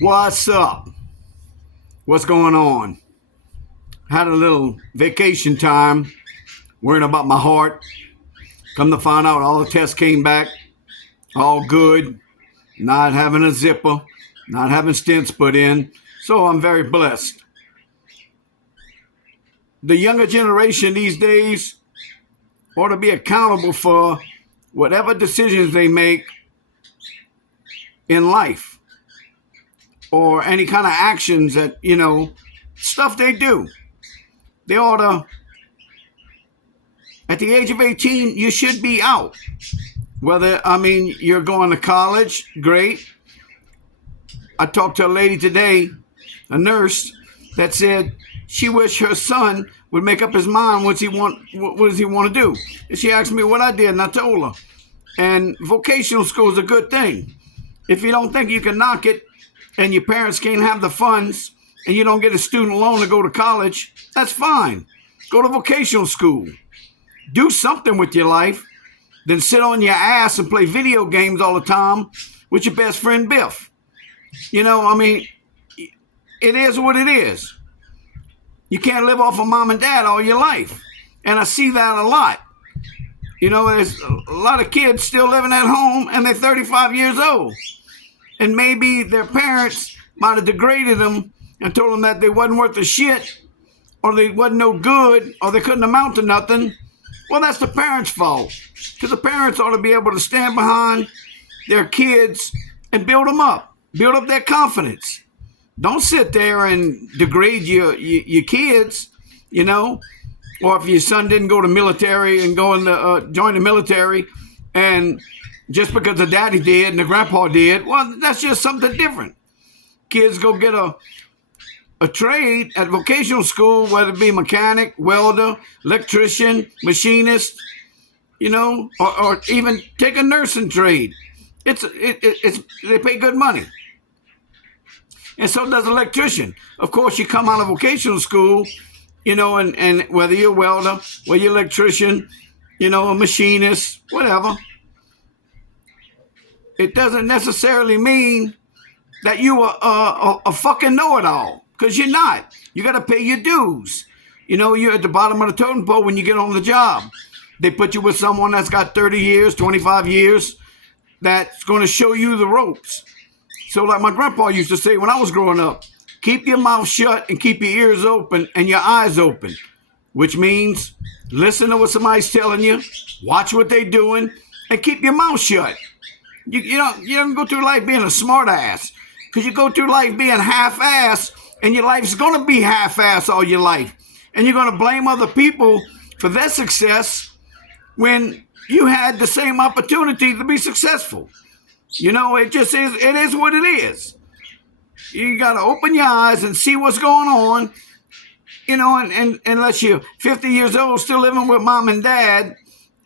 What's up? What's going on? Had a little vacation time, worrying about my heart. Come to find out, all the tests came back, all good. Not having a zipper, not having stents put in. So I'm very blessed. The younger generation these days ought to be accountable for whatever decisions they make in life or any kind of actions that, stuff they do. They ought to, at the age of 18, you should be out. You're going to college, great. I talked to a lady today, a nurse, that said she wished her son would make up his mind what does he want to do. And she asked me what I did, and I told her. And vocational school is a good thing. If you don't think you can knock it, and your parents can't have the funds, and you don't get a student loan to go to college, that's fine. Go to vocational school. Do something with your life, then sit on your ass and play video games all the time with your best friend Biff. It is what it is. You can't live off of mom and dad all your life. And I see that a lot. There's a lot of kids still living at home and they're 35 years old. And maybe their parents might have degraded them and told them that they wasn't worth a shit, or they wasn't no good, or they couldn't amount to nothing. Well, that's the parents' fault. Because the parents ought to be able to stand behind their kids and build them up. Build up their confidence. Don't sit there and degrade your kids, Or if your son didn't go to military and join the military, and just because the daddy did and the grandpa did, well, that's just something different. Kids go get a trade at vocational school, whether it be mechanic, welder, electrician, machinist, or even take a nursing trade. They pay good money. And so does electrician. Of course, you come out of vocational school, and whether you're a welder, whether you're an electrician, a machinist, whatever, it doesn't necessarily mean that you are a fucking know-it-all, because you're not. You got to pay your dues. You're at the bottom of the totem pole when you get on the job. They put you with someone that's got 30 years, 25 years, that's going to show you the ropes. So like my grandpa used to say when I was growing up, keep your mouth shut and keep your ears open and your eyes open, which means listen to what somebody's telling you, watch what they're doing, and keep your mouth shut. You don't go through life being a smart ass, because you go through life being half-ass, and your life's going to be half-ass all your life. And you're going to blame other people for their success when you had the same opportunity to be successful. It is what it is. You got to open your eyes and see what's going on, and unless you're 50 years old, still living with mom and dad,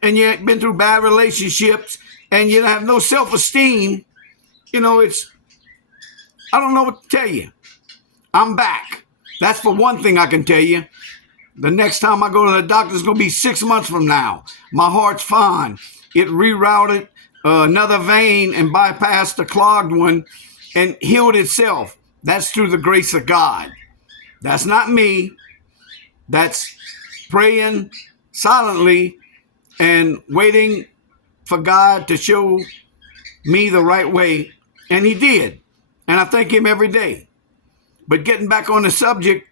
and you've been through bad relationships, and you have no self-esteem, I don't know what to tell you. I'm back. That's for one thing I can tell you. The next time I go to the doctor is going to be 6 months from now. My heart's fine. It rerouted another vein and bypassed the clogged one and healed itself. That's through the grace of God. That's not me. That's praying silently and waiting for God to show me the right way. And he did. And I thank him every day. But getting back on the subject,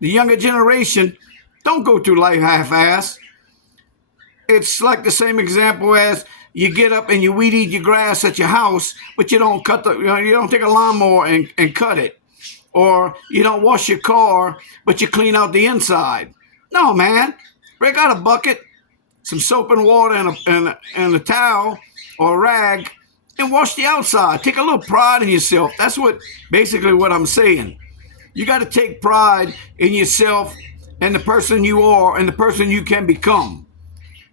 the younger generation don't go through life half-assed. It's like the same example as you get up and you weed eat your grass at your house, but you don't you don't take a lawnmower and cut it. Or you don't wash your car, but you clean out the inside. No, man. Break out a bucket, some soap and water, and a towel or a rag, and wash the outside. Take a little pride in yourself. That's basically what I'm saying. You got to take pride in yourself and the person you are and the person you can become.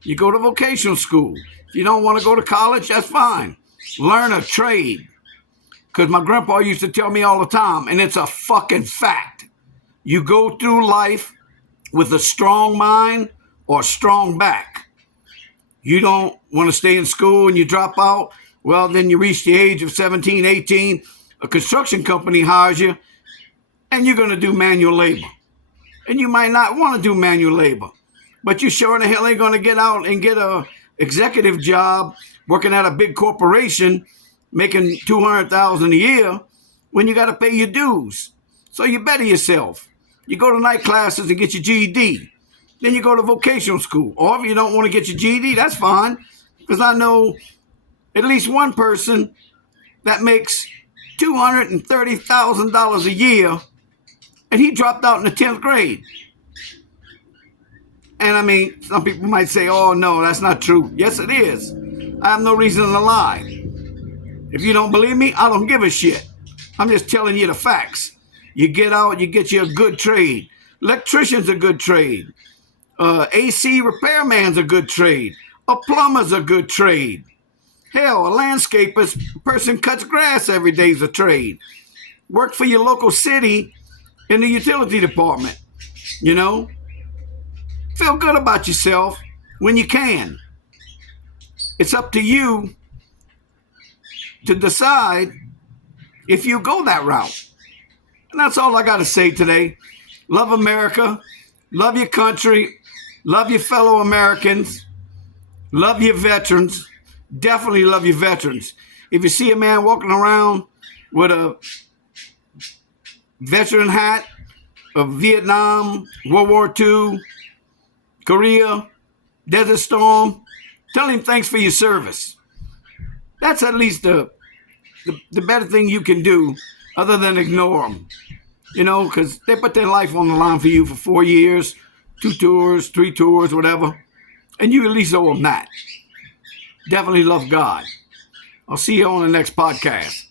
You go to vocational school. If you don't want to go to college, that's fine. Learn a trade. Because my grandpa used to tell me all the time, and it's a fucking fact. You go through life with a strong mind or a strong back. You don't want to stay in school and you drop out. Well, then you reach the age of 17, 18. a construction company hires you and you're going to do manual labor. And you might not want to do manual labor, but you sure in the hell ain't going to get out and get a executive job working at a big corporation making $200,000 a year when you got to pay your dues. So you better yourself. You go to night classes and get your GED. Then you go to vocational school. Or if you don't want to get your GED, that's fine. Because I know at least one person that makes $230,000 a year, and he dropped out in the 10th grade. And I mean, some people might say, oh, no, that's not true. Yes, it is. I have no reason to lie. If you don't believe me, I don't give a shit. I'm just telling you the facts. You get out, you get you a good trade. Electrician's a good trade. AC repairman's a good trade. A plumber's a good trade. Hell, a landscaper's person cuts grass every day is a trade. Work for your local city in the utility department. You know? Feel good about yourself when you can. It's up to you to decide if you go that route. And that's all I got to say today. Love America. Love your country. Love your fellow Americans. Love your veterans. Definitely love your veterans. If you see a man walking around with a veteran hat of Vietnam, World War II, Korea, Desert Storm, tell him thanks for your service. That's at least the better thing you can do other than ignore them. You know, because they put their life on the line for you for 4 years, 2 tours, 3 tours, whatever. And you at least owe them that. Definitely love God. I'll see you on the next podcast.